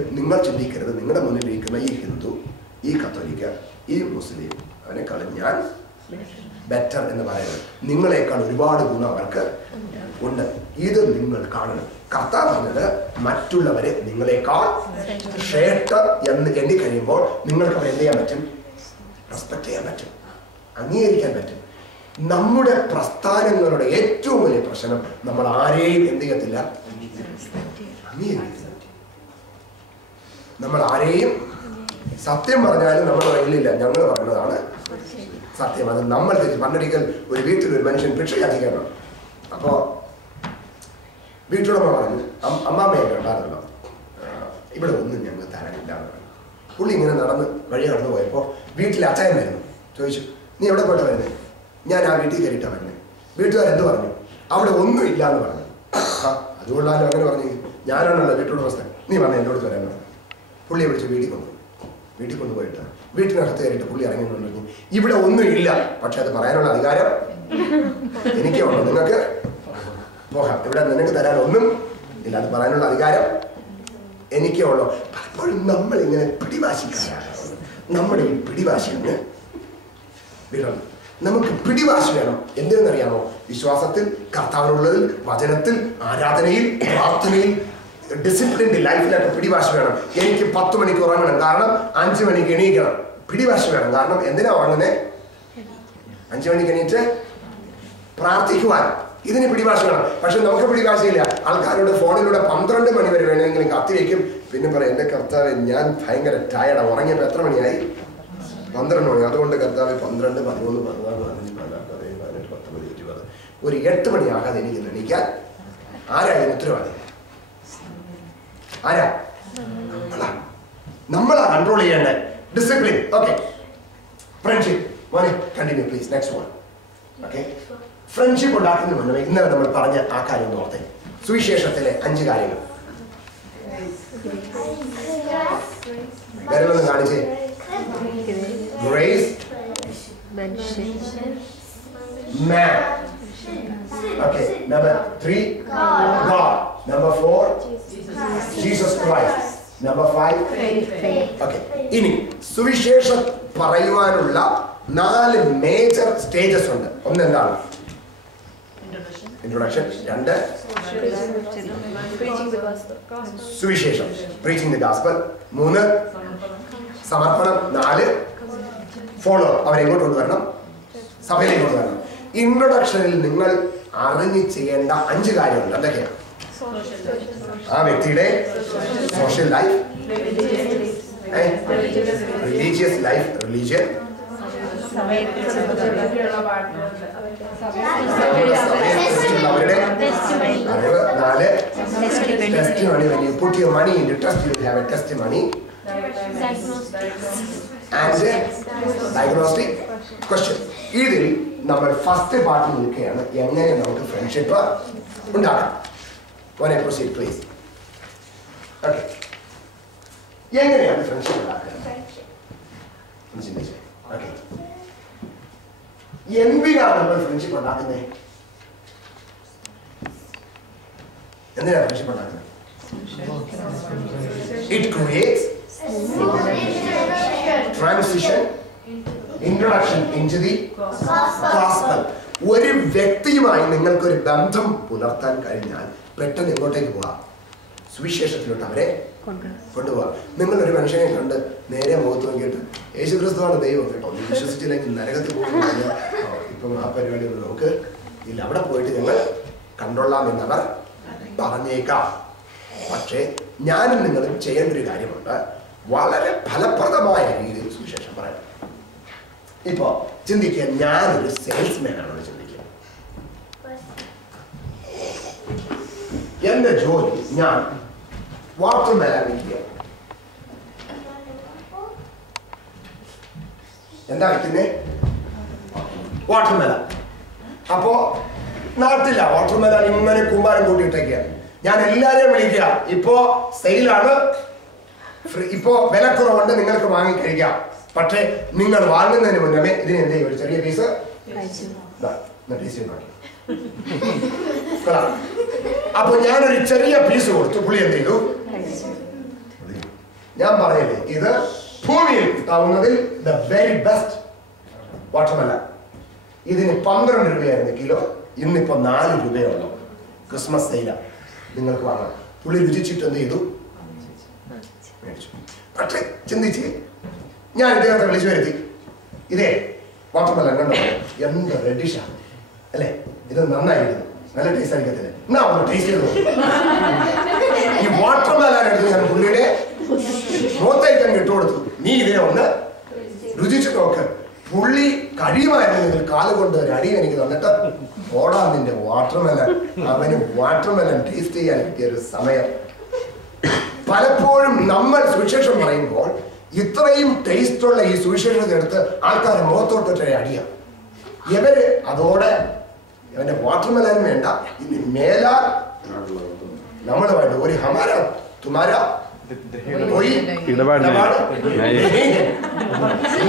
നിങ്ങൾ ചിന്തിക്കരുത് നിങ്ങളുടെ മുന്നിൽ ഇരിക്കുന്ന ഈ ഹിന്ദു, ഈ കത്തോലിക്ക, ഈ മുസ്ലിം അവനേക്കാളും ഞാൻ ബെറ്റർ എന്ന് പറയുന്നത്. നിങ്ങളെക്കാൾ ഒരുപാട് ഗുണം അവർക്ക് ഉണ്ട്. ഇത് നിങ്ങൾ കാണണം. കർത്താവ് പറഞ്ഞത് മറ്റുള്ളവരെ നിങ്ങളെക്കാൾ ശ്രേഷ്ഠർ എന്ന് എണ്ണിക്കഴിയുമ്പോൾ നിങ്ങൾക്ക് അവർ എന്ത് ചെയ്യാൻ പറ്റും? റെസ്പെക്ട് ചെയ്യാൻ പറ്റും, അംഗീകരിക്കാൻ പറ്റും. നമ്മുടെ പ്രസ്ഥാനങ്ങളുടെ ഏറ്റവും വലിയ പ്രശ്നം നമ്മൾ ആരെയും എന്ത് ചെയ്യത്തില്ല, അംഗീകരിക്കത്തില്ല. നമ്മൾ ആരെയും സത്യം പറഞ്ഞാലും നമ്മുടെ കയ്യിലില്ല, ഞങ്ങൾ പറഞ്ഞതാണ് സത്യം. അത് നമ്മൾ പണ്ടൊരിക്കൽ ഒരു വീട്ടിൽ ഒരു മനുഷ്യൻ ഭിക്ഷ യാചിക്കണം. അപ്പോൾ വീട്ടുടമ പറഞ്ഞു, അമ്മാമ്മയൊക്കെ ഉണ്ടായിരുന്നല്ലോ, ഇവിടെ ഒന്നും ഞങ്ങൾ തരാനില്ല എന്ന് പറഞ്ഞു. പുള്ളി ഇങ്ങനെ വഴി നടന്നു പോയപ്പോൾ വീട്ടിലെ അച്ചായൻ വരുന്നു. ചോദിച്ചു, നീ എവിടെ പോയിട്ട് വരുന്നത്? ഞാൻ ആ വീട്ടിൽ കയറിയിട്ടാണ് വരുന്നത്. വീട്ടുകാരെന്ത് പറഞ്ഞു? അവിടെ ഒന്നും ഇല്ല എന്ന് പറഞ്ഞു. അതുകൊണ്ടാലും അങ്ങനെ പറഞ്ഞു, ഞാനാണല്ലോ വീട്ടുടമസ്ഥൻ, നീ വന്നേ എൻ്റെ അടുത്ത് വരാൻ പറഞ്ഞു. പുള്ളിയെ വിളിച്ച് വീട്ടിൽ കൊണ്ടുപോയിട്ട് വീട്ടിനകത്ത് കയറിയിട്ട് പുള്ളി ഇറങ്ങി പറഞ്ഞു, ഇവിടെ ഒന്നും ഇല്ല, പക്ഷെ അത് പറയാനുള്ള അധികാരം എനിക്കേ ഉള്ളൂ, നിങ്ങൾക്ക് പോകാം, ഇവിടെ നിനക്ക് തരാൻ ഒന്നും ഇല്ല, അത് പറയാനുള്ള അധികാരം എനിക്കേ ഉള്ളൂ. പലപ്പോഴും നമ്മൾ ഇങ്ങനെ പിടിവാശിക്കാരാണ്. നമ്മുടെ ഈ പിടിവാശിയാണ് വിടണം. നമുക്ക് പിടിവാശി വേണം. എന്തിനെന്നറിയാമോ? വിശ്വാസത്തിൽ, കർത്താവിനുള്ളതിൽ, വചനത്തിൽ, ആരാധനയിൽ, പ്രാർത്ഥനയിൽ, ഡിസിപ്ലിൻഡ് ലൈഫിലൊക്കെ പിടിവാശി വേണം. എനിക്ക് 10 മണിക്ക് ഉറങ്ങണം, കാരണം 5 മണിക്ക് എണീക്കണം. പിടിവാശി വേണം. കാരണം എന്തിനാ ഉറങ്ങുന്നേ? 5 മണിക്ക് എണീറ്റ് പ്രാർത്ഥിക്കുവാൻ. ഇതിന് പിടിവാശി വേണം. പക്ഷെ നമുക്ക് പിടിവാശിയില്ല. ആൾക്കാരോട് ഫോണിലൂടെ 12 മണി വരെ വേണമെങ്കിലും കത്തിവയ്ക്കും. പിന്നെ പറയും, എൻ്റെ കർത്താവ് ഞാൻ ഭയങ്കര ടയർഡാണ്, ഉറങ്ങിയപ്പോൾ എത്ര മണിയായി? 12 മണി. അതുകൊണ്ട് കർത്താവ് 12, 13, 14, 15, 16, 17, 18, 19, 20 ഒരു 8 മണിയാകാതെ എനിക്ക് എണീക്കാൻ ആരായാലും ഉത്തരവാദി? ആരാ? നമ്മളാ കൺട്രോൾ ചെയ്യേണ്ടത്. ഡിസിപ്ലിൻ. Okay, friendship. മോനെ continue please. Next one. Okay, friendship ഉണ്ടാക്കുന്നതിന് മുന്നേ ഇന്നലെ നമ്മൾ പറഞ്ഞ ആ കാര്യം ഒന്ന് ഓർത്തേ. സുവിശേഷത്തിലെ 5 കാര്യങ്ങൾ വേറൊന്ന് കാണിച്ചേ. Grace, man. Okay, number 3, God. Number 4, Jesus Christ. Number 5, okay. ഇനി സുവിശേഷം പറയുവാനുള്ള 4 മേജർ സ്റ്റേജസ് ഉണ്ട്. ഒന്ന് എന്താണ്? ഇൻട്രൊഡക്ഷൻ. 2 സുവിശേഷം, പ്രീച്ചിങ് ദി ഗോസ്പൽ. 3 സമർപ്പണം. 4 ഫോളോ, അവരെങ്ങോട്ട് കൊണ്ടുവരണം? സഭയിലേക്ക് കൊണ്ടുവരണം. ഇൻട്രൊഡക്ഷനിൽ നിങ്ങൾ അറിഞ്ഞ് ചെയ്യേണ്ട 5 കാര്യമുണ്ട്. എന്തൊക്കെയാണ്? ആ വ്യക്തിയുടെ social life, religious life, religion, അവരുടെ അറിവ്. 4 testimony. When you put your money into trust, you will have a testimony. And diagnostic question. ഇതിൽ നമ്മൾ ഫസ്റ്റ് പാർട്ടിൽ നിൽക്കുകയാണ്. എങ്ങനെ നമുക്ക് ഫ്രണ്ട്ഷിപ്പ് ഉണ്ടാക്കാം? മോനെ പ്രൊസീഡ് പ്ലീസ്. ഓക്കെ, എങ്ങനെയാണ് ഫ്രണ്ട്ഷിപ്പ് ഉണ്ടാക്കുക? ചിന്തിച്ചേ. ഓക്കെ, എന്തിനാണ് നമ്മൾ ഫ്രണ്ട്ഷിപ്പ് ഉണ്ടാക്കുന്നത്? എന്തിനാണ് ഫ്രണ്ട്ഷിപ്പ് ഉണ്ടാക്കുന്നത്? It creates transition, introduction into the gospel. ഒരു വ്യക്തിയുമായി നിങ്ങൾക്കൊരു ബന്ധം പുലർത്താൻ കഴിഞ്ഞാൽ പെട്ടെന്ന് എങ്ങോട്ടേക്ക് പോവാം? സുവിശേഷത്തിലോട്ട് അവരെ കൊണ്ടുപോവാം. നിങ്ങളൊരു മനുഷ്യനെ കണ്ട് നേരെ മുഖത്ത് നോക്കിയിട്ട് യേശു ക്രിസ്തുവാണ് ദൈവം കേട്ടോ, നീ വിശ്വസിച്ചില്ലെങ്കിൽ നരകത്തിൽ പോകുന്നില്ല, ഇപ്പം ആ പരിപാടി നമുക്ക് ഇല്ല, അവിടെ പോയിട്ട് ഞങ്ങൾ കണ്ടോളാം എന്നവർ പറഞ്ഞേക്കാം. പക്ഷേ ഞാനും നിങ്ങളും ചെയ്യേണ്ട ഒരു കാര്യമുണ്ട്. വളരെ ഫലപ്രദമായ രീതിയിൽ സുവിശേഷം പറയാം. ഇപ്പോ ചിന്തിക്കുക, ഞാനൊരു സെയിൽസ്മാൻ ആണെന്ന് ചിന്തിക്കുക. എന്റെ ജോലി, ഞാൻ വാട്ടർ മെലൻ വിൽക്കുക. എന്താ വിൽക്കുന്നേ? Water melon. അപ്പോ നാട്ടില്ല വാട്ടർ മെലൻ ഇങ്ങനെ കൂമ്പാരം കൂട്ടിയിട്ടേക്കുക. ഞാൻ എല്ലാരെയും വിളിക്കുക, ഇപ്പോ സെയിലാണ്, ഇപ്പോ വിലക്കുറവുണ്ട്, നിങ്ങൾക്ക് വാങ്ങിക്കഴിക്കാം. പക്ഷേ നിങ്ങൾ വാങ്ങുന്നതിന് മുന്നേ ഇതിന് എന്ത് ചെയ്യും? ഒരു ചെറിയ പീസ് അപ്പൊ ഞാനൊരു ചെറിയ പീസ് കൊടുത്തു. പുള്ളി എന്ത് ചെയ്തു? ഞാൻ പറയല്ലേ, ഇത് ഭൂമിയിൽ കിട്ടാവുന്നതിൽ ദ വെരി ബെസ്റ്റ് വാട്ടർമെലൺ. ഇതിന് 12 രൂപയായിരുന്നു കിലോ, ഇന്നിപ്പോ 4 രൂപയുള്ളൂ. ക്രിസ്മസ് സെയില, നിങ്ങൾക്ക് വാങ്ങാം. പുള്ളി രുചിച്ചിട്ട് എന്ത് ചെയ്തു? മേടിച്ചു. പക്ഷേ ചിന്തിച്ച് ഞാൻ ഇദ്ദേഹത്തെ വിളിച്ചു വരുത്തി, ഇതേ വാട്ടർമെലൺ കണ്ടോ, എന്ത് റെഡിഷാ അല്ലേ, ഇത് നന്നായിരുന്നു, നല്ല ടേസ്റ്റ് ആയിരിക്കത്തില്ലേ, എന്നാ ഒന്ന് ടേസ്റ്റ് ചെയ്ത് നോക്കും. ഈ വാട്ടർമെലൺ എടുത്ത് ഞാൻ പുള്ളിയുടെ മൂത്തൈറ്റം ഇട്ടുകൊടുത്തു, നീ ഇതേ ഒന്ന് രുചിച്ചു നോക്ക്. പുള്ളി കഴിയുമായിരുന്നെങ്കിൽ കാലുകൊണ്ട് ഒരു അടി എനിക്ക് തന്നിട്ട് ഓടാ നിന്റെ വാട്ടർമെലൺ. അവന് വാട്ടർമെലൺ ടേസ്റ്റ് ചെയ്യാൻ കിട്ടിയ ഒരു സമയം. പലപ്പോഴും നമ്മൾ സുവിശേഷം പറയുമ്പോൾ ഇത്രയും ടേസ്റ്റുള്ള ഈ സുവിശേഷത്തെ എടുത്ത് ആൾക്കാരെ മുഖത്തോട്ടൊരു അടിയാം. ഇവര് അതോടെ ഇവന്റെ വാട്ടർമെലൻ വേണ്ട, ഇനി മേലാ നമ്മളുമായിട്ട് ഒരു ഹമാര തുമാര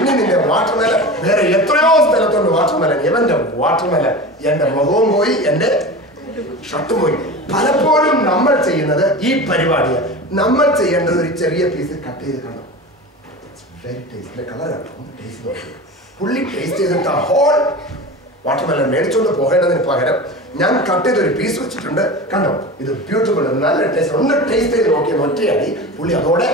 നിന്റെ വാട്ടർമെലൻ വേറെ എത്രയോ സ്ഥലത്തുണ്ട് വാട്ടർമെലൻ. ഇവന്റെ വാട്ടർമെലൻ എന്റെ മുഖവും പോയി, എന്റെ ഷർട്ടും പോയി. പലപ്പോഴും നമ്മൾ ചെയ്യുന്നത് ഈ പരിപാടിയാണ്. നമ്മൾ ചെയ്യേണ്ടത് ഒരു ചെറിയ പീസ് കട്ട് ചെയ്ത് കണ്ടു, വെരി ടേസ്റ്റ്, കളർ കണ്ടു, ടേസ്റ്റ് നോക്കി. പുള്ളി ടേസ്റ്റ് ചെയ്തിട്ട് ആ ഹോൾ വാട്ടർമെലൻ മേടിച്ചുകൊണ്ട് പോകേണ്ടതിന് പകരം ഞാൻ കട്ട് ചെയ്തൊരു പീസ് വെച്ചിട്ടുണ്ട്, കണ്ടോ ഇത് ബ്യൂട്ടിഫുൾ, നല്ല ടേസ്റ്റ്, ഒന്ന് ടേസ്റ്റ് ചെയ്ത് നോക്കിയ ഒറ്റയാടി പുള്ളി അതോടെ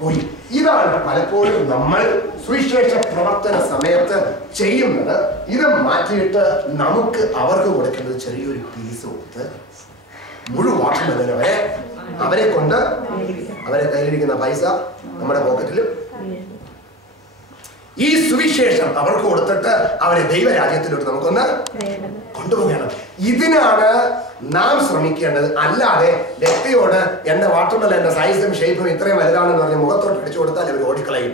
പോയി. ഇതാണ് പലപ്പോഴും നമ്മൾ സുവിശേഷ പ്രവർത്തന സമയത്ത് ചെയ്യുന്നത്. ഇത് മാറ്റിയിട്ട് നമുക്ക് അവർക്ക് കൊടുക്കേണ്ടത് ചെറിയൊരു പീസ് കൊടുത്ത് മുഴുവൻ വാട്ടർമെലൻ അവരെ കൊണ്ട് അവരെ കയ്യിലിരിക്കുന്ന പൈസ നമ്മുടെ പോക്കറ്റിലും ഈ സുവിശേഷം അവർക്ക് കൊടുത്തിട്ട് അവരെ ദൈവരാജ്യത്തിലോട്ട് നമുക്കൊന്ന് കൊണ്ടുപോകണം. ഇതിനാണ് നാം ശ്രമിക്കേണ്ടത്. അല്ലാതെ വ്യക്തിയോട് എന്റെ വാട്ടർമെലൻ എന്റെ സൈസും ഷേപ്പും ഇത്രയും വലുതാണെന്ന് പറഞ്ഞ് മുഖത്തോട്ട് അടിച്ചു കൊടുത്താൽ അവർ ഓടിക്കളയും.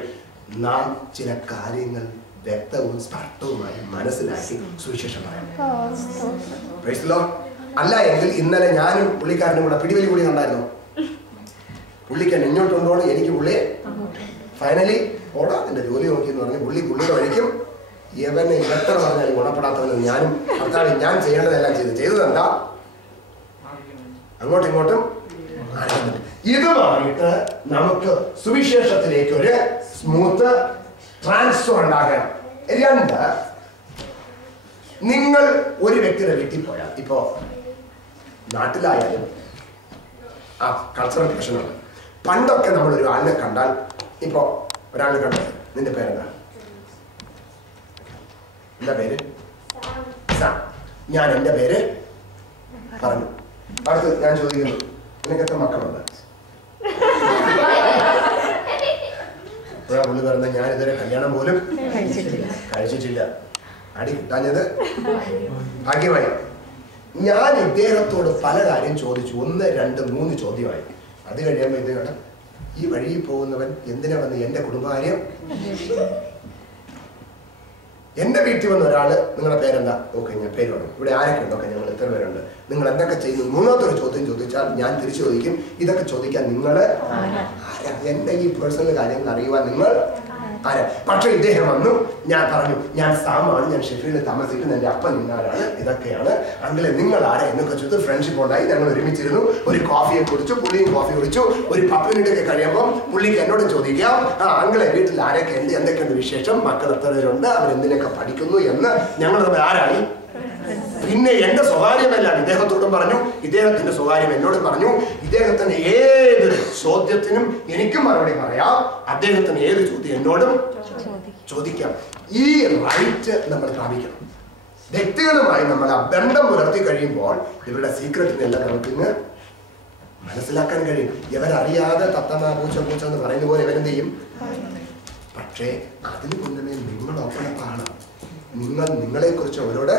നാം ചില കാര്യങ്ങൾ വ്യക്തവും സ്പഷ്ടവുമായി മനസ്സിലാക്കി സുവിശേഷം പറയാം. അല്ല എങ്കിൽ ഇന്നലെ ഞാനും പുള്ളിക്കാരനും കൂടെ പിടിവലി കൂടി കണ്ടായിരുന്നു. പുള്ളിക്ക് ഇങ്ങോട്ട് കൊണ്ടോണം, എനിക്ക് പുള്ളിയെ ഫൈനലി ഓടാ എന്റെ ജോലി നോക്കി എന്ന് പറഞ്ഞ് പുള്ളിയുടെ വഴിക്കും ഇവനെ എത്ര പറഞ്ഞാലും ഗുണപ്പെടാത്തവന് ഞാനും ഭർത്താവ് ഞാൻ ചെയ്യേണ്ടതെല്ലാം ചെയ്തതെന്താ അങ്ങോട്ടും ഇങ്ങോട്ടും. ഇതുമായിട്ട് നമുക്ക് സുവിശേഷത്തിലേക്ക് ഒരു സ്മൂത്ത് ട്രാൻസ്ഫർ ഉണ്ടാകണം. രണ്ട്, നിങ്ങൾ ഒരു വ്യക്തിയുടെ വീട്ടിൽ പോയാൽ, ഇപ്പോ നാട്ടിലായാലും ആ കൾച്ചറൽ പ്രശ്നമാണ്. പണ്ടൊക്കെ നമ്മൾ ഒരു ആളിനെ കണ്ടാൽ, ഇപ്പോ ഒരാളെ കണ്ടത്, നിന്റെ പേരെന്താ? എന്താ പേര്? സാം. ഞാൻ എന്റെ പേര് പറഞ്ഞു. അടുത്ത് ഞാൻ ചോദിക്കുന്നു, നിനക്ക് എത്ര മക്കളുണ്ട്? പുള്ളി പറഞ്ഞ ഞാൻ ഇതുവരെ കല്യാണം പോലും കഴിച്ചിട്ടില്ല. അടി കിട്ടാഞ്ഞത് ഭാഗ്യമായി. ഞാൻ ഇദ്ദേഹത്തോട് പല കാര്യം ചോദിച്ചു, 1, 2, 3 ചോദ്യമായി. അത് കഴിയുമ്പോൾ ഇദ്ദേഹം, ഈ വഴിയിൽ പോകുന്നവൻ എന്തിനാ വന്ന് എന്റെ കുടുംബകാര്യം? എന്റെ വീട്ടിൽ വന്ന ഒരാള്, നിങ്ങളുടെ പേരെന്താ? ഓക്കെ, ഞാൻ പേര് പറഞ്ഞു. ഇവിടെ ആരൊക്കെ ഉണ്ട്? ഓക്കെ, ഞങ്ങൾ എത്ര പേരുണ്ട്? നിങ്ങൾ എന്തൊക്കെ ചെയ്യുന്നു? 3ാമത്തെ ചോദ്യം ചോദിച്ചാൽ ഞാൻ തിരിച്ചു ചോദിക്കും, ഇതൊക്കെ ചോദിക്കാൻ നിങ്ങൾ ആരാ? എന്റെ ഈ പേഴ്സണൽ കാര്യങ്ങൾ അറിയുവാൻ നിങ്ങൾ ആരാ? പക്ഷെ ഇദ്ദേഹം വന്നു, ഞാൻ പറഞ്ഞു, ഞാൻ സാമാണ്, ഞാൻ ഷെഫീൽഡിൽ താമസിക്കുന്ന, എന്റെ അപ്പൻ നിന്നാരാണ്, ഇതൊക്കെയാണ്. അങ്കിളെ നിങ്ങൾ ആരാ എന്നൊക്കെ ചോദിച്ചു. ഫ്രണ്ട്ഷിപ്പ് ഉണ്ടായി, ഞങ്ങൾ ഒരുമിച്ചിരുന്നു, ഒരു കോഫിയെ കുടിച്ചു, പുള്ളിയും കോഫി കുടിച്ചു. ഒരു 10 മിനിറ്റ് കഴിയുമ്പോൾ പുള്ളിക്ക് എന്നോട് ചോദിക്കാം, അങ്കിളെ വീട്ടിൽ ആരൊക്കെ ഉണ്ട്, എന്തൊക്കെയുണ്ട് വിശേഷം, മക്കൾ എത്ര പേരുണ്ട്, അവരെന്തിനൊക്കെ പഠിക്കുന്നു എന്ന്. ഞങ്ങൾ തമ്മിൽ ആരായി? പിന്നെ എന്റെ സ്വകാര്യമെല്ലാം ഇദ്ദേഹത്തോടും പറഞ്ഞു, ഇദ്ദേഹത്തിന്റെ സ്വകാര്യം എന്നോടും പറഞ്ഞു. ഇദ്ദേഹത്തിന്റെ ഏത് ചോദ്യത്തിനും എനിക്കും മറുപടി പറയാം, അദ്ദേഹത്തിന് ഏത് ചോദ്യം എന്നോടും ചോദിക്കാം. ഈ റൈറ്റ് നമ്മൾ പ്രാപിക്കണം. വ്യക്തികളുമായി നമ്മൾ ആ ബന്ധം പുലർത്തി കഴിയുമ്പോൾ ഇവരുടെ സീക്രറ്റിനെല്ലാം നമുക്കിന്ന് മനസ്സിലാക്കാൻ കഴിയും. ഇവരറിയാതെ തത്തമ്മ പൂച്ച പൂച്ച എന്ന് പറയുന്ന പോലെ ഇവരെന്ത് ചെയ്യും? പക്ഷേ അതിന് മുന്നേ നിങ്ങളൊപ്പനത്താണ്. നിങ്ങളെ കുറിച്ച് അവരോട്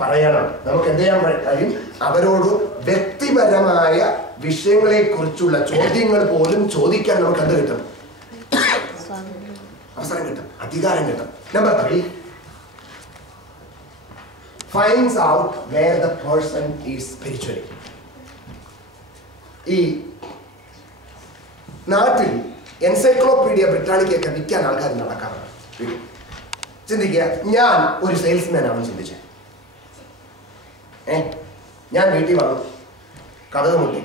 പറയണം. നമുക്ക് എന്ത് ചെയ്യാൻ കഴിയും? അവരോട് വ്യക്തിപരമായ വിഷയങ്ങളെ കുറിച്ചുള്ള ചോദ്യങ്ങൾ പോലും ചോദിക്കാൻ നമുക്ക് എന്ത് കിട്ടും? അവസരം കിട്ടും, അധികാരം കിട്ടും. Number 3, finds out where the person is spiritually. ഈ നാട്ടിൽ എൻസൈക്ലോപീഡിയ ബ്രിട്ടാനിക്കൊക്കെ വിൽക്കാൻ ആൾക്കാർ നടക്കാറുണ്ട്. ചിന്തിക്കുക, ഞാൻ ഒരു സെയിൽസ്മാൻ ആണെന്ന് ചിന്തിച്ചേ. ഞാൻ വീട്ടിൽ വന്നു, കതക് മുട്ടി,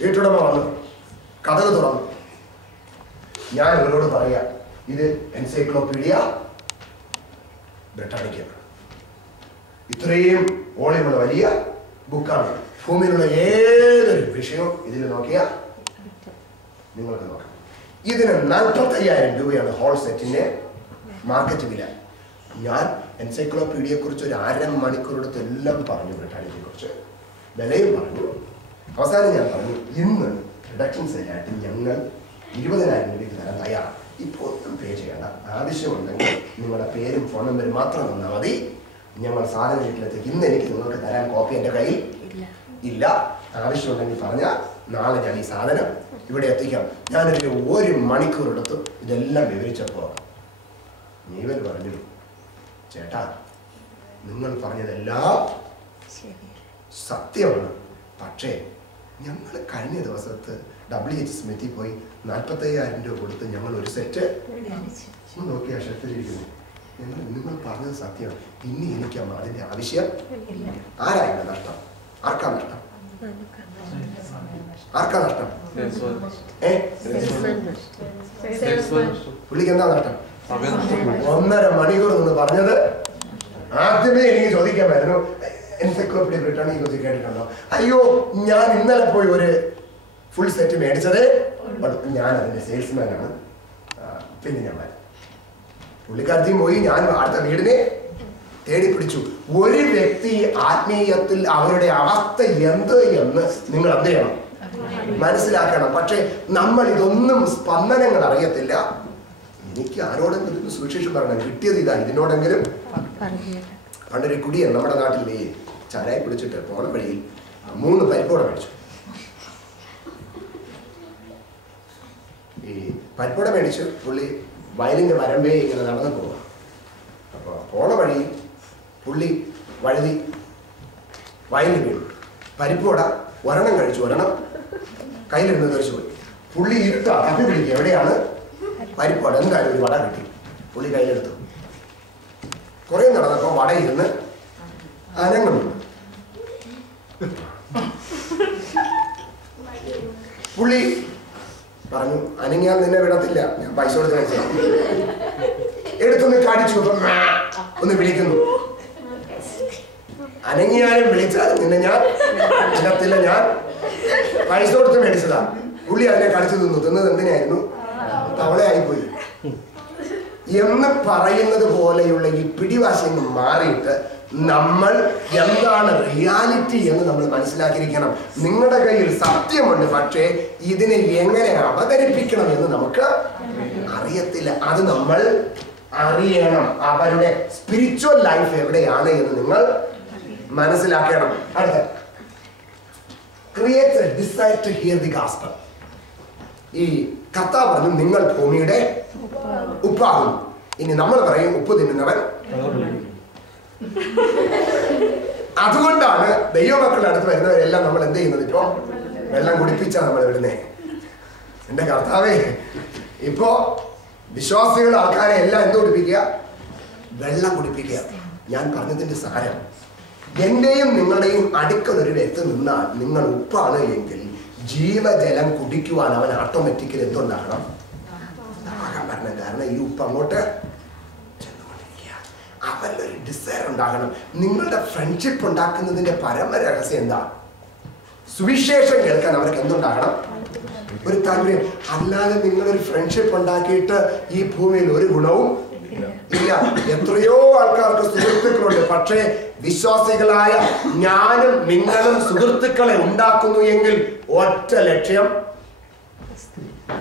വീട്ടുടമ വന്നു, കഥകൾ തുറന്നു. ഞാൻ ഇവരോട് പറയാ, ഇത് എൻസൈക്ലോപീഡിയ ബ്രിട്ടാനിക്ക, ഇത്രയും വോളിയമുള്ള വലിയ ബുക്കാണ്. ഭൂമിയിലുള്ള ഏതൊരു വിഷയവും ഇതിൽ നോക്കിയാൽ നിങ്ങൾക്ക് നോക്കാം. ഇതിന് 45,000 രൂപയാണ് ഹോൾ സെറ്റിന്റെ മാർക്കറ്റ് വില. ഞാൻ എൻസൈക്ലോപീഡിയയെ കുറിച്ച് ഒരു 1/2 മണിക്കൂറെടുത്ത് എല്ലാം പറഞ്ഞു, ബ്രിട്ടാനിക്കയെ കുറിച്ച് വിലയും പറഞ്ഞു. അവസാനം ഞാൻ പറഞ്ഞു, ഇന്ന് റിഡക്ഷൻ സെയിലായിട്ട് ഞങ്ങൾ 20,000 രൂപയ്ക്ക് തരാൻ തയ്യാറാണ്. ഇപ്പോൾ ഒന്നും പേ ചെയ്യേണ്ട, ആവശ്യമുണ്ടെങ്കിൽ നിങ്ങളുടെ പേരും ഫോൺ നമ്പരും മാത്രം തന്നാൽ മതി. ഞങ്ങൾ സാധനം വീട്ടിലെത്തേക്ക്. ഇന്ന് എനിക്ക് നിങ്ങൾക്ക് തരാൻ കോപ്പി എൻ്റെ കയ്യിൽ ഇല്ല. ആവശ്യമുണ്ടെങ്കിൽ പറഞ്ഞാൽ നാളെ ഞാൻ ഈ സാധനം ഇവിടെ എത്തിക്കാം. ഞാനൊരു 1 മണിക്കൂറെടുത്ത് ഇതെല്ലാം വിവരിച്ചപ്പോൾ നീവൽ പറഞ്ഞു, ചേട്ടാ നിങ്ങൾ പറഞ്ഞതെല്ലാം സത്യമാണ്, പക്ഷേ ഞങ്ങൾ കഴിഞ്ഞ ദിവസത്ത് WH സ്മിത്തിൽ പോയി 45,000 രൂപ കൊടുത്ത് ഞങ്ങൾ ഒരു സെറ്റ് നോക്കിയാ ഷെഫിലിരിക്കുന്നു. നിങ്ങൾ പറഞ്ഞത് സത്യമാണ്, ഇനി എനിക്ക് അതിന്റെ ആവശ്യം. ആരായിരുന്നു നഷ്ടം? ആർക്കാ നഷ്ടം? ആർക്കാ നഷ്ടം? പുള്ളിക്ക് എന്താ നഷ്ടം? 1.5 മണിക്കൂർ നിന്ന് പറഞ്ഞത് ആദ്യമേ എനിക്ക് ചോദിക്കാമായിരുന്നു, എൻസൈക്ലോപീഡിയ ബ്രിട്ടാനിയെ കുറിച്ച് കേട്ടിട്ടുണ്ടോ? അയ്യോ, ഞാൻ ഇന്നലെ പോയി ഒരു ഫുൾ സെറ്റ് മേടിച്ചത്, ഞാൻ അതിന്റെ സെയിൽസ്മാനാണ്. പിന്നെ ഞാൻ പുള്ളിക്കാരത്തെയും പോയി ഞാൻ അടുത്ത വീടിനെ തേടി പിടിച്ചു. ഒരു വ്യക്തി ആത്മീയത്തിൽ അവരുടെ അവസ്ഥ എന്ത് എന്ന് നിങ്ങൾ എന്ത് ചെയ്യണം? മനസ്സിലാക്കണം. പക്ഷെ നമ്മൾ ഇതൊന്നും സ്പന്ദനങ്ങൾ അറിയത്തില്ല. എനിക്ക് ആരോടെങ്കിലും സുവിശേഷം പറയണം, കിട്ടിയത് ഇതാ, ഇതിനോടെങ്കിലും. പണ്ടൊരു കുടിയൻ നമ്മുടെ നാട്ടിലെ ചാരായി പിടിച്ചിട്ട് പോണ വഴിയിൽ 3 പരിപ്പോടെ മേടിച്ചു. ഈ പരിപ്പോടെ മേടിച്ച് പുള്ളി വയലിന്റെ വരമ്പേ ഇങ്ങനെ നടന്നു പോവാം. അപ്പൊ പോണ വഴി പുള്ളി വഴുതി വയലിൽ വീണു. പരിപ്പോട ഒരെണ്ണം കഴിച്ചു, ഒരെണ്ണം കയ്യിലിരുന്ന് തെറിച്ചു പോയി. പുള്ളി ഇരുട്ടാ തപ്പി പിടിക്കുക, എവിടെയാണ് പരിപ്പോട? എന്തായാലും ഒരു വട കിട്ടി, പുള്ളി കയ്യിലെടുത്തു. കുറെ നടന്നപ്പോ വടയിരുന്ന് അനങ്ങുന്നു. പുള്ളി പറഞ്ഞു, അനങ്ങിയാൽ നിന്നെ വിടത്തില്ല, ഞാൻ പൈസ കൊടുത്ത് കഴിച്ച. എടുത്തൊന്ന് കടിച്ചു, ഒന്ന് വിളിക്കുന്നു. അനങ്ങിയാലും വിളിച്ചാൽ നിന്നെ ഞാൻ വിടത്തില്ല, ഞാൻ പൈസ കൊടുത്ത് മേടിച്ചതാ. പുള്ളി അതിനെ കടിച്ചു തിന്നു. തിന്നത് എന്തിനായിരുന്നു? തവളയായിപ്പോയി എന്ന് പറയുന്നത് പോലെയുള്ള ഈ പിടിവാശിന്ന് മാറിയിട്ട് നമ്മൾ എന്താണ് റിയാലിറ്റി എന്ന് നമ്മൾ മനസ്സിലാക്കിയിരിക്കണം. നിങ്ങളുടെ കയ്യിൽ സത്യമുണ്ട്, പക്ഷേ ഇതിനെ എങ്ങനെ അവതരിപ്പിക്കണം എന്ന് നമുക്ക് അറിയത്തില്ല. അത് നമ്മൾ അറിയണം. അവരുടെ സ്പിരിച്വൽ ലൈഫ് എവിടെയാണ് എന്ന് നിങ്ങൾ മനസ്സിലാക്കണം. അടുത്ത create a desire to hear the gospel. ഈ കർത്താവ് പറഞ്ഞു, നിങ്ങൾ ഭൂമിയുടെ ഉപ്പാകുന്നു. ഇനി നമ്മൾ പറയും, ഉപ്പ് തിന്നുന്നവൻ. അതുകൊണ്ടാണ് ദൈവമക്കളുടെ അടുത്ത് വരുന്നവരെല്ലാം നമ്മൾ എന്ത് ചെയ്യുന്നത്? ഇപ്പോ വെള്ളം കുടിപ്പിച്ചാ നമ്മൾ വിടുന്നേ. എന്റെ കർത്താവേ, ഇപ്പോ വിശ്വാസികൾ ആൾക്കാരെ എല്ലാം എന്ത് കുടിപ്പിക്കുക? വെള്ളം കുടിപ്പിക്കുക. ഞാൻ പറഞ്ഞതിന്റെ സാരം, എന്റെയും നിങ്ങളുടെയും അടുക്കൽ ഒരു വ്യക്തി നിന്നാൽ നിങ്ങൾ ഉപ്പാണ് എങ്കിൽ ജീവജലം കുടിക്കുവാൻ അവൻ ഓട്ടോമാറ്റിക്കലി എന്തുണ്ടാകണം? ദാഹം വരണം. കാരണം ഈ ഉപ്പ് അങ്ങോട്ട് ചെന്നുകൊണ്ടിരിക്കുക. അവരിലൊരു ഡിസയർ ഉണ്ടാകണം. നിങ്ങളുടെ ഫ്രണ്ട്ഷിപ്പ് ഉണ്ടാക്കുന്നതിന്റെ പരമ രഹസ്യം എന്താ? സുവിശേഷം കേൾക്കാൻ അവർക്ക് എന്തുണ്ടാകണം? ഒരു താല്പര്യം. അല്ലാതെ നിങ്ങളൊരു ഫ്രണ്ട്ഷിപ്പ് ഉണ്ടാക്കിയിട്ട് ഈ ഭൂമിയിൽ ഒരു ഗുണവും ഇല്ല. എത്രയോ ആൾക്കാർക്ക് സുഹൃത്തുക്കളുണ്ട്, പക്ഷേ വിശ്വാസികളായ ഞാനും നിങ്ങളും സുഹൃത്തുക്കളെ ഉണ്ടാക്കുന്നു എങ്കിൽ ഒറ്റ ലക്ഷ്യം,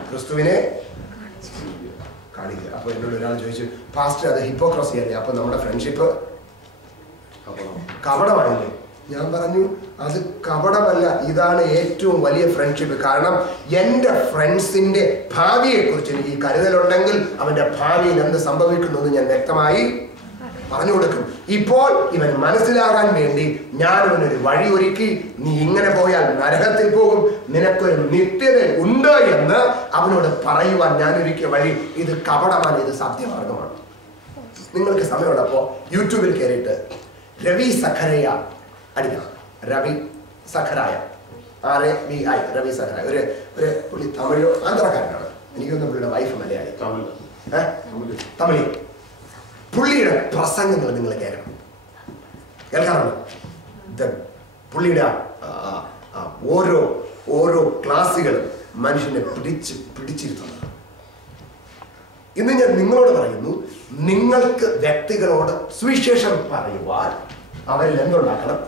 ക്രിസ്തുവിനെ കാണിക്കുക. അപ്പൊ എന്നോട് ഒരാൾ ചോദിച്ചു, പാസ്റ്റർ അത് ഹിപ്പോക്രസി അല്ലേ? അപ്പൊ നമ്മുടെ ഫ്രണ്ട്ഷിപ്പ് കപടമായില്ലേ? ഞാൻ പറഞ്ഞു, അത് കപടമല്ല, ഇതാണ് ഏറ്റവും വലിയ ഫ്രണ്ട്ഷിപ്പ്. കാരണം എൻ്റെ ഫ്രണ്ട്സിന്റെ ഭാവിയെ കുറിച്ച് എനിക്ക് കരുതലുണ്ടെങ്കിൽ അവന്റെ ഭാവിയിൽ എന്ത് സംഭവിക്കുന്നു എന്ന് ഞാൻ വ്യക്തമായി പറഞ്ഞു കൊടുക്കും. ഇപ്പോൾ ഇവൻ മനസ്സിലാകാൻ വേണ്ടി ഞാൻ അവനൊരു വഴി ഒരുക്കി. നീ ഇങ്ങനെ പോയാൽ നരകത്തിൽ പോകും, നിനക്കൊരു നിത്യത ഉണ്ട് എന്ന് അവനോട് പറയുവാൻ ഞാൻ ഒരുക്കിയ വഴി. ഇത് കപടമാണ്, ഇത് സത്യമാർഗമാണ്. നിങ്ങൾക്ക് സമയമുള്ളപ്പോ യൂട്യൂബിൽ കയറിയിട്ട് രവി സഖരയ അടിക്കണം. രവി സഖരായ RAVI, രവി സഹര. ഒരു പുള്ളി തമിഴ് ആന്ധ്രക്കാരനാണ്. എനിക്കൊന്നും പുള്ളിയുടെ വൈഫ് മലയാളി. തമിഴ്. പുള്ളിയുടെ പ്രസംഗങ്ങൾ നിങ്ങൾ കേൾക്കാറുണ്ട്. പുള്ളിയുടെ ഓരോ ക്ലാസ്സുകളും മനുഷ്യനെ പിടിച്ചിരുത്തുന്നത്. ഇന്ന് ഞാൻ നിങ്ങളോട് പറയുന്നു, നിങ്ങൾക്ക് വ്യക്തികളോട് സുവിശേഷം പറയുവാൻ അവരിൽ എന്തുണ്ടാക്കണം?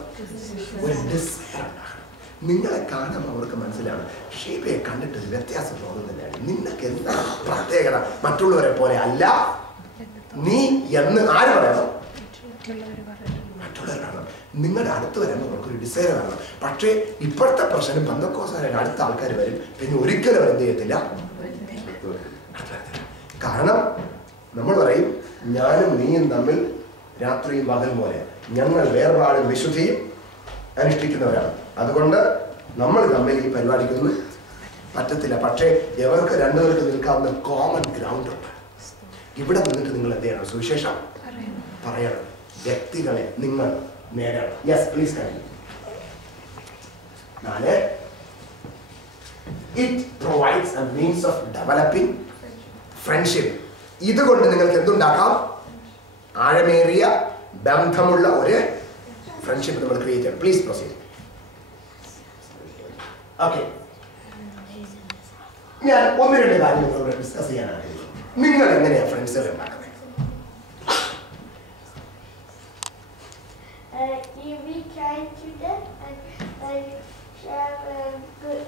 ഒരു ഡിസയർ ഉണ്ടാക്കണം. നിങ്ങളെ കാണുമ്പോൾ അവർക്ക് മനസ്സിലാണ് ഷീബയെ കണ്ടിട്ട് ഒരു വ്യത്യാസം തോന്നുന്നില്ല. നിനക്ക് എന്താ പ്രത്യേകത? മറ്റുള്ളവരെ പോലെ അല്ല നീ എന്ന് ആര് പറയണം? മറ്റുള്ളവർ പറയണം. നിങ്ങളുടെ അടുത്ത് വരുമ്പോൾ അവർക്കൊരു ഡിസൈർ കാണണം. പക്ഷേ ഇപ്പോഴത്തെ പ്രശ്നം പെന്തക്കോസ്തുകാരുടെ അടുത്ത ആൾക്കാർ വരും, പിന്നെ ഒരിക്കലും അവർ എന്ത് ചെയ്യത്തില്ല. കാരണം നമ്മൾ പറയും ഞാനും നീയും തമ്മിൽ രാത്രിയും പകൽ പോലെ, ഞങ്ങൾ വേർപാടും വിശുദ്ധിയും അനുഷ്ഠിക്കുന്നവരാണ്. അതുകൊണ്ട് നമ്മൾ തമ്മിൽ ഈ പരിപാടിക്കൊന്നും പറ്റത്തില്ല. പക്ഷേ ഇവർക്ക് രണ്ടുപേർക്ക് നിൽക്കാവുന്ന കോമൺ ഗ്രൗണ്ട് ഉണ്ട്. ഇവിടെ നിന്നിട്ട് നിങ്ങൾ എന്ത് ചെയ്യണം? സുവിശേഷം പറയണം. വ്യക്തികളെ നിങ്ങൾ നേടണം. Yes please. 4, it provides A means of developing friendship. ഇതുകൊണ്ട് നിങ്ങൾക്ക് എന്തുണ്ടാക്കാം? ആഴമേറിയ ബന്ധമുള്ള ഒരു ഫ്രണ്ട്ഷിപ്പ് നമ്മൾ ക്രിയേറ്റ് ചെയ്യണം. Please proceed. ഓക്കെ, ഞാൻ 1-2 കാര്യം നിങ്ങളോട് ഡിസ്കസ് ചെയ്യാനാണ്. നിങ്ങൾ എങ്ങനെയാണ് ഫ്രണ്ട്സുകൾ ഉണ്ടാക്കുന്നത്? We try to them and share good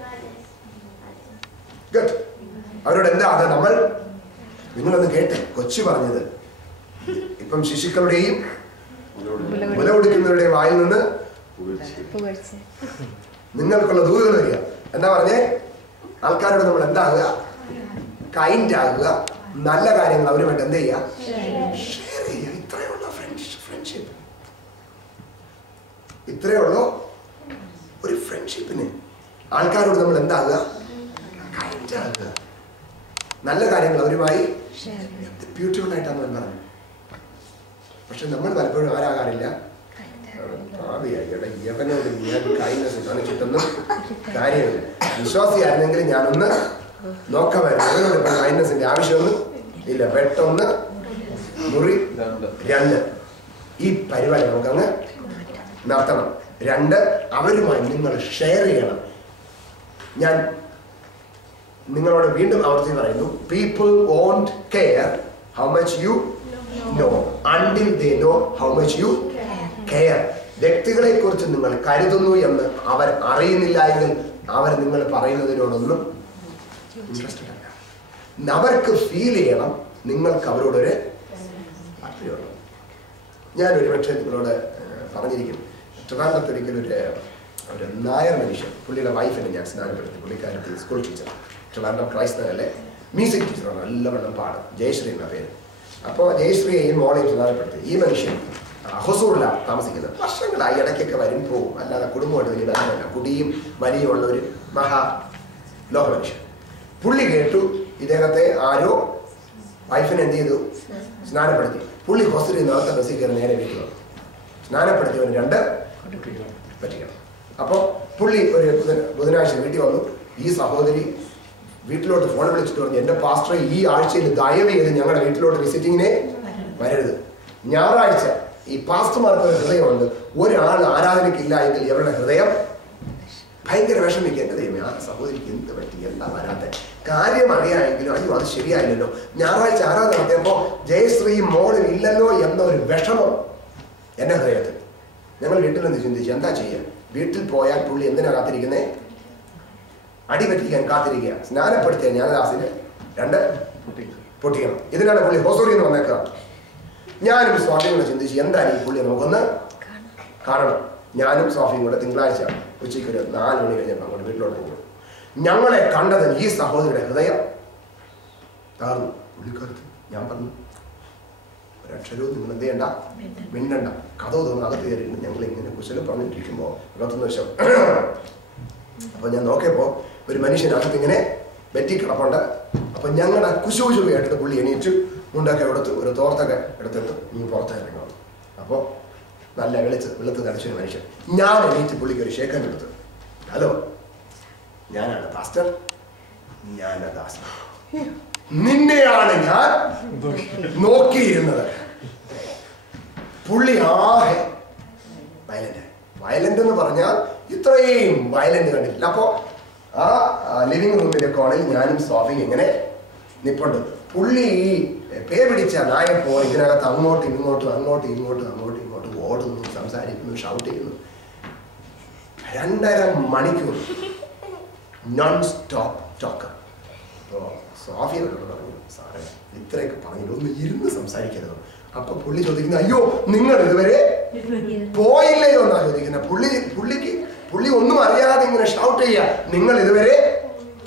manners. Good. അവരോട് എന്താ അത് നമ്മൾ നിങ്ങളൊന്ന് കേട്ടെ കൊച്ചു പറഞ്ഞത്. ഇപ്പം ശിശുക്കളുടെയും മുല കുടിക്കുന്നവരുടെയും വായിൽ നിന്ന് നിങ്ങൾക്കുള്ള ദൂതുകൾ വരിക. എന്താ പറഞ്ഞേ? ആൾക്കാരോട് നമ്മൾ എന്താകുക? കൈൻഡ് ആകുക. നല്ല കാര്യങ്ങൾ അവരുമായിട്ട് എന്ത് ചെയ്യുക? ഷെയർ ചെയ്യുക. ഇത്രയുള്ള ഫ്രണ്ട്ഷിപ്പ്, ഇത്രയുള്ളൂ ഒരു ഫ്രണ്ട്ഷിപ്പിന്. ആൾക്കാരോട് നമ്മൾ എന്താകുക? കൈൻഡ് ആകുക. നല്ല കാര്യങ്ങൾ അവരുമായി എന്ത് ബ്യൂട്ടിഫുൾ ആയിട്ടാണ് ഞാൻ പറഞ്ഞു. പക്ഷെ നമ്മൾ പലപ്പോഴും ആരാകാറില്ല. യവനോട് ഞാൻ കൈൻഡ്നെസ് കാണിച്ചിട്ടൊന്നും കാര്യമില്ല. വിശ്വാസിയായിരുന്നെങ്കിൽ ഞാനൊന്ന് നോക്കാമായിരുന്നു. അവനോട് ഇപ്പം കൈൻഡ്നെസിന്റെ ആവശ്യമൊന്നും ഇല്ല. പെട്ടെന്ന് മുറി 2 ഈ പരിപാടി നമുക്കങ്ങ് നടത്തണം. 2, അവരുമായി നിങ്ങൾ ഷെയർ ചെയ്യണം. ഞാൻ നിങ്ങളോട് വീണ്ടും ആവർത്തി പറയുന്നു, people won't care how much you know until they know how much you care. വ്യക്തികളെ കുറിച്ച് നിങ്ങൾ കരുതുന്നു എന്ന് അവർ അറിയുന്നില്ല എങ്കിൽ അവർ നിങ്ങൾ പറയുന്നതിനോടൊന്നും ഇൻട്രസ്റ്റഡ് അല്ല. അവർക്ക് ഫീൽ ചെയ്യണം നിങ്ങൾക്ക് അവരോടൊരു താല്പര്യമുള്ളൂ. ഞാൻ ഒരുപക്ഷെ നിങ്ങളോട് പറഞ്ഞിരിക്കും, ട്രിവാൻഡ്രത്തൊരിക്കലും ഒരു നായർ മനുഷ്യൻ, പുള്ളിയുടെ വൈഫിനെ ഞാൻ സ്നാനപ്പെടുത്തി. പുള്ളിക്കാരത്തി സ്കൂൾ ടീച്ചർ, ട്രിവാൻഡ്രം ക്രൈസ്റ്റ് നഗറിലെ മ്യൂസിക് ടീച്ചറാണ്. നല്ലവണ്ണം പാടും. ജയശ്രീ എന്ന പേര്. അപ്പോൾ ജയശ്രീയെയും മോളെയും സ്നാനപ്പെടുത്തി. ഈ മനുഷ്യൻ ഹൊസൂറിലാണ് താമസിക്കുന്നത്. വർഷങ്ങളായി ഇടയ്ക്കൊക്കെ വരും പോവും. അല്ലാതെ കുടുംബമായിട്ട് വലിയ ബന്ധമല്ല. കുടിയും വലിയുള്ള ഒരു ലോക മനുഷ്യൻ. പുള്ളി കേട്ടു ഇദ്ദേഹത്തെ ആരോ വൈഫിനെ എന്ത് ചെയ്തു? സ്നാനപ്പെടുത്തി. പുള്ളി ഹോസ്റ്റലിൽ നേരത്തെ ബസ്സിൽ കയറി നേരെ വീട്ടിൽ വന്നു. സ്നാനപ്പെടുത്തിയവന് 2 പറ്റിക്കണം. അപ്പോൾ പുള്ളി ഒരു ബുധനാഴ്ച വീട്ടിൽ വന്നു. ഈ സഹോദരി വീട്ടിലോട്ട് ഫോൺ വിളിച്ചിട്ട് പറഞ്ഞു, എൻ്റെ പാസ്റ്റർ ഈ ആഴ്ചയിൽ ദയവ് ചെയ്ത് ഞങ്ങളുടെ വീട്ടിലോട്ട് വിസിറ്റിങ്ങിനെ വരരുത്. ഞായറാഴ്ച ഈ പാസ്റ്റർമാർക്ക് ഒരു ഹൃദയമുണ്ട്. ഒരാൾ ആരാധനയ്ക്കില്ല എങ്കിൽ ഇവരുടെ ഹൃദയം ഭയങ്കര വിഷമിക്കുക. എൻ്റെ ദൈവമേ, ആ സഹോദരിക്ക് എന്ത് പറ്റി? എന്താ വരാത്ത കാര്യം അറിയാമെങ്കിലും അയ്യോ അത് ശരിയായില്ലല്ലോ. ഞായറാഴ്ച ആരാധന നടത്തിയപ്പോൾ ജയശ്രീയും മോളും ഇല്ലല്ലോ എന്നൊരു വിഷമം എൻ്റെ ഹൃദയത്തിൽ. ഞങ്ങൾ വീട്ടിൽ നിന്ന് ചിന്തിച്ചു എന്താ ചെയ്യുക? വീട്ടിൽ പോയാൽ പുള്ളി എന്തിനാ കാത്തിരിക്കുന്നേ? അടി പറ്റിക്കാൻ കാത്തിരിക്കുക. സ്നാനപ്പെടുത്തിയ ജ്ഞാനദാസിന് 2 പൊട്ടിക്കണം. ഇതിനാണ് പുള്ളി ഹോസൂറിൽ നിന്ന് വന്നേക്കുക. ഞാനും സ്വാമിയും കൂടെ ചിന്തിച്ചു എന്തായാലും ഈ പുള്ളിയെ നമുക്കൊന്ന് കാണണം. ഞാനും സ്വാമിയും കൂടെ തിങ്കളാഴ്ച ഉച്ചയ്ക്ക് ഒരു 4 മണി കഴിഞ്ഞപ്പോൾ അങ്ങോട്ട് വീട്ടിലോട്ട് പോകും. ഞങ്ങളെ കണ്ടതിൽ ഈ സഹോദരിയുടെ ഹൃദയം താർന്നു. പുള്ളിക്കാലത്ത് ഞാൻ പറഞ്ഞു, ഒരക്ഷരവും നിങ്ങൾ എന്ത് ചെയ്യണ്ട, മിണ്ടണ്ട. കഥ തോന്നുന്നു അകത്ത് കയറിയിട്ട് ഞങ്ങൾ ഇങ്ങനെ കുശലം പറഞ്ഞിട്ടിരിക്കുമ്പോൾ 21 വർഷം. അപ്പോൾ ഞാൻ നോക്കിയപ്പോൾ ഒരു മനുഷ്യനകത്ത് ഇങ്ങനെ വെറ്റിക്കിടപ്പുണ്ട്. അപ്പം ഞങ്ങളുടെ കുശുകുശു കേട്ടിട്ട് പുള്ളി എണീച്ചു, മുണ്ടൊക്കെ എടുത്ത് ഒരു തോർത്തൊക്കെ എടുത്തിട്ട് നീ പുറത്തേക്ക് ഇറങ്ങണം. അപ്പോൾ നല്ല വെളുത്ത് തടിച്ചൊരു മനുഷ്യൻ. ഞാൻ എണീറ്റ് പുള്ളിക്ക് ഒരു ഷേക്കൻ എടുത്തു. ഹലോ, ഞാനാണ് പാസ്റ്റർ, ഞാനാ ദാസൻ, നിന്നെയാണ് ഞാൻ നോക്കിയിരുന്നത്. പുള്ളി ആകെ വയലന്റ്. വയലന്റ് എന്ന് പറഞ്ഞാൽ ഇത്രയും വയലന്റ് കണ്ടിട്ടില്ല. അപ്പോ ആ ലിവിംഗ് റൂമിന്റെ കോണിൽ ഞാനും സോഫിയും ഇങ്ങനെ നിപ്പുണ്ട്. പുള്ളി ഈ പേ പിടിച്ച നായപ്പോ ഇതിനകത്ത് അങ്ങോട്ടും ഇങ്ങോട്ടും ഓടുന്നു, സംസാരിക്കുന്നു, ഷൗട്ട് ചെയ്യുന്നു. 2.5 മണിക്കൂർ നോൺ സ്റ്റോപ്പ് ടോക്ക്. അപ്പോൾ സോഫിയോട് പറഞ്ഞു, സാറേ ഇത്രയൊക്കെ പറഞ്ഞില്ല, ഒന്ന് ഇരുന്ന് സംസാരിക്കരുത്. അപ്പൊ പുള്ളി ചോദിക്കുന്നത്, അയ്യോ നിങ്ങൾ ഇതുവരെ പോയില്ലയോ എന്നാ ചോദിക്കുന്നത്. പുള്ളി ഒന്നും അറിയാതെ ഇങ്ങനെ ഷൗട്ട് ചെയ്യുക, നിങ്ങൾ ഇതുവരെ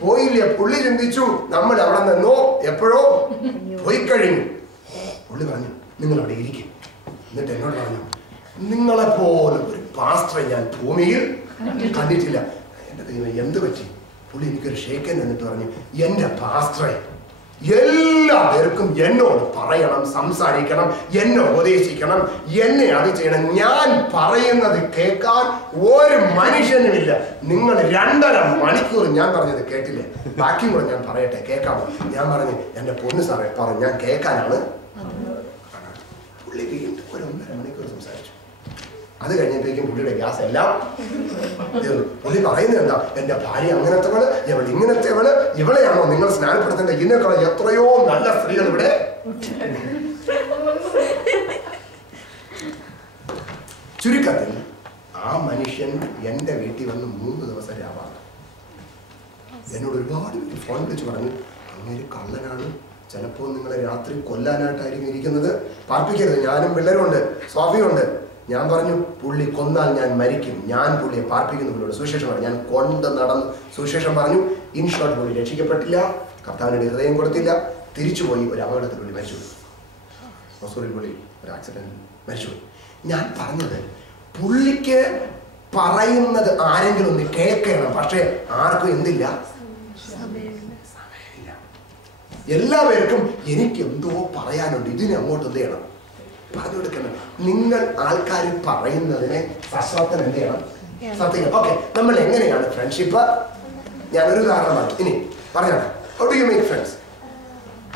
പോയില്ല. പുള്ളി ചിന്തിച്ചു നമ്മൾ അവിടെ നിന്നോ എപ്പോഴോ പോയി കഴിഞ്ഞു. പുള്ളി പറഞ്ഞു, നിങ്ങൾ അവിടെ ഇരിക്കും. എന്നിട്ട് എന്നോട് പറഞ്ഞു, നിങ്ങളെപ്പോലെ ഒരു പാസ്റ്ററെ ഞാൻ ഭൂമിയിൽ കണ്ടിട്ടില്ല. എന്റെ ദൈവം എന്ത് പറ്റി? പുള്ളി എനിക്കൊരു ഷേക്കൻ എന്നിട്ട് പറഞ്ഞു, എന്റെ പാസ്റ്ററെ എല്ലാവർക്കും എന്നോട് പറയണം, സംസാരിക്കണം, എന്നെ ഉപദേശിക്കണം, എന്നെ അത് ചെയ്യണം. ഞാൻ പറയുന്നത് കേൾക്കാൻ ഒരു മനുഷ്യനുമില്ല. നിങ്ങൾ 2.5 മണിക്കൂർ ഞാൻ പറഞ്ഞത് കേട്ടില്ലേ? ബാക്കി കൂടെ ഞാൻ പറയട്ടെ, കേൾക്കാമോ? ഞാൻ പറഞ്ഞു, എന്റെ പൊന്നു സാറേ പറഞ്ഞു, ഞാൻ കേൾക്കാനാണ്. പുള്ളി വീണ്ടും ഒരു 1.5 മണിക്കൂർ സംസാരിച്ചു. അത് കഴിഞ്ഞപ്പോഴേക്കും പുള്ളിയുടെ ഗ്യാസ് എല്ലാം പുള്ളി പറയുന്നത് എന്താ, എന്റെ ഭാര്യ അങ്ങനത്തെവള്, ഇവൾ ഇങ്ങനത്തെവള്, ഇവളെയാണോ നിങ്ങൾ സ്നാനപ്പെടുത്തേണ്ടത്? ഇതിനേക്കാൾ എത്രയോ നല്ല സ്ത്രീകൾ ഇവിടെ. ചുരുക്കത്തിൽ ആ മനുഷ്യൻ എന്റെ വീട്ടിൽ വന്ന് 3 ദിവസം രാവാണ്. എന്നോട് ഒരുപാട് ഫോൺ വിളിച്ച് പറഞ്ഞു, അങ്ങനെ കള്ളനാണ്, ചിലപ്പോൾ നിങ്ങളെ രാത്രി കൊല്ലാനായിട്ടായിരിക്കും ഇരിക്കുന്നത്, പാർപ്പിക്കരുത്. ഞാനും പിള്ളേരുണ്ട്, സ്വാഭിയുണ്ട്. ഞാൻ പറഞ്ഞു, പുള്ളി കൊന്നാൽ ഞാൻ മരിക്കും, ഞാൻ പുള്ളിയെ പാർപ്പിക്കുന്ന പുള്ളിയോട് സുവിശേഷം പറഞ്ഞു. ഞാൻ കൊണ്ട് നടന്ന് സുവിശേഷം പറഞ്ഞു. ഇൻ ഷോർട്ട്, പുള്ളി രക്ഷിക്കപ്പെട്ടില്ല, കർത്താവിന്റെ ഹൃദയം കൊടുത്തില്ല, തിരിച്ചുപോയി ഒരു അപകടത്തിൽ പുള്ളി മരിച്ചുപോയി. മസൂറിൽ പുള്ളി ഒരു ആക്സിഡന്റിൽ മരിച്ചുപോയി. ഞാൻ പറഞ്ഞത്, പുള്ളിക്ക് പറയുന്നത് ആരെങ്കിലും ഒന്ന് കേൾക്കണം, പക്ഷേ ആർക്കും എന്തില്ല, സമയമില്ല. എല്ലാവർക്കും എനിക്ക് എന്തോ പറയാനുണ്ട്, ഇതിനെ അങ്ങോട്ട് എന്ത് ചെയ്യണം, പറഞ്ഞു കൊടുക്കണം. നിങ്ങൾ ആൾക്കാർ പറയുന്നതിനെ സശ്രദ്ധം എന്ത് ചെയ്യണം, ശ്രദ്ധിക്കണം. ഓക്കെ, നമ്മൾ എങ്ങനെയാണ് ഫ്രണ്ട്ഷിപ്പ്? ഞാനൊരു ഉദാഹരണമാണ്. ഇനി പറഞ്ഞോട്ടെ, how do you make friends?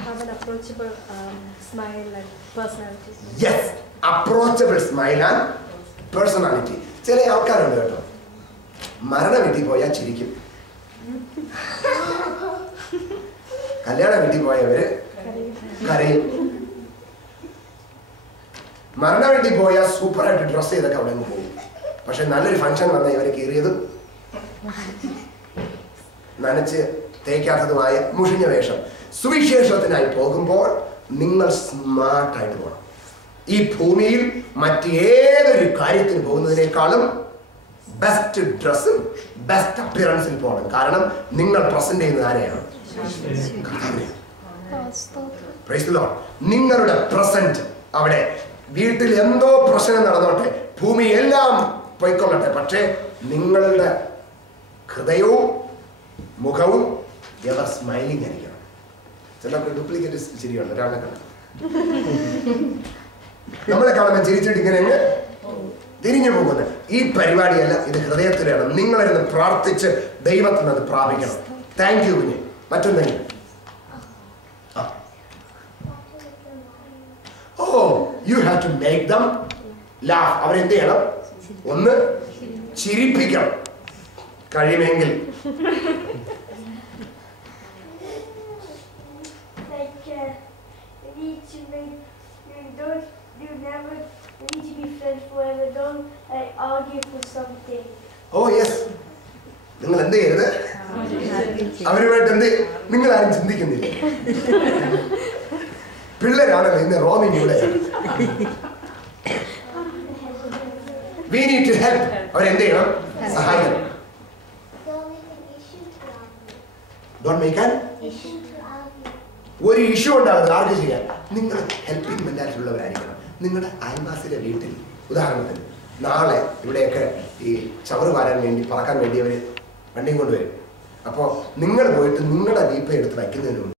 Have an approachable smile and personality. Yes, approachable smile and personality. ചില ആൾക്കാരുണ്ട് കേട്ടോ, മരണ വീട്ടിൽ പോയാൽ ചിരിക്കും, കല്യാണ വീട്ടിൽ പോയവര് കരയും. മരണ വീട്ടിൽ പോയാൽ സൂപ്പറായിട്ട് ഡ്രസ് ചെയ്തൊക്കെ അവിടെ പോകും. പക്ഷെ നല്ലൊരു ഫംഗ്ഷൻ വന്നാൽ ഇവരെ കീറിയതും നനച്ച് തേക്കാത്തതുമായ മുഷിഞ്ഞ വേഷം. സുവിശേഷത്തിനായി പോകുമ്പോൾ നിങ്ങൾ സ്മാർട്ടായിട്ട് പോകണം. ഈ ഭൂമിയിൽ മറ്റേതൊരു കാര്യത്തിന് പോകുന്നതിനേക്കാളും ബെസ്റ്റ് ഡ്രസ്സും ബെസ്റ്റ് അപ്പിയറൻസിൽ പോകണം. കാരണം നിങ്ങൾ പ്രസന്റ് ചെയ്യുന്നത് ആരെയാണ്? Praise the Lord. നിങ്ങളുടെ പ്രസന്റ് അവിടെ വീട്ടിൽ എന്തോ പ്രശ്നം നടന്നോട്ടെ, ഭൂമി എല്ലാം പോയിക്കൊള്ളട്ടെ, പക്ഷേ നിങ്ങളുടെ ഹൃദയവും മുഖവും എവർ സ്മൈലിംഗ് ആയിരിക്കണം. ചിലപ്പോൾ ഡ്യൂപ്ലിക്കേറ്റ് ചിരിയുണ്ട്. ഒരാളെ കാണാം, നമ്മളെ കാണുമ്പോൾ ചിരിച്ചിട്ട് ഇങ്ങനെ തിരിഞ്ഞു പോകുന്നത്. ഈ പരിപാടിയല്ല, ഇത് ഹൃദയത്തിലാണ്. നിങ്ങളിരുന്ന് പ്രാർത്ഥിച്ച് ദൈവത്തിന് അത് പ്രാപിക്കണം. Thank you. കുഞ്ഞ് മറ്റൊന്നെങ്കിലും you have to make them laugh. അവരെന്ത് ചെയ്യണം? ഒന്ന് ചിരിപ്പിക്കണം കഴിയുമെങ്കിൽ. need to be friends forever. Don't argue for something. Oh yes. നിങ്ങൾ എന്ത് ചെയ്യരുത്? അവരുമായിട്ട് എന്ത് നിങ്ങൾ ആരും ചിന്തിക്കുന്നില്ല. പിള്ളേരാണല്ലോ ഇന്ന് റോമിങ് ഇവിടെ. We need to help. അവരെന്ത് ചെയ്യണം? സഹായിക്കണം. Don't make an issue. ഒരു ഇഷ്യൂ ഉണ്ടാകുന്നത് ആർക്ക് ചെയ്യാൻ? നിങ്ങൾ ഹെൽപ്പിംഗ് മെന്റാലിറ്റി ഉള്ളവരായിരിക്കണം. നിങ്ങളുടെ അയൽവാസിയുടെ വീട്ടിൽ ഉദാഹരണത്തിന് നാളെ ഇവിടെയൊക്കെ ഈ ചവറ് വാരാൻ വേണ്ടി പറക്കാൻ വേണ്ടി അവർ വണ്ടിയും കൊണ്ടുവരും. അപ്പോൾ നിങ്ങൾ പോയിട്ട് നിങ്ങളുടെ വീപ്പ എടുത്ത് വയ്ക്കുന്നതിന്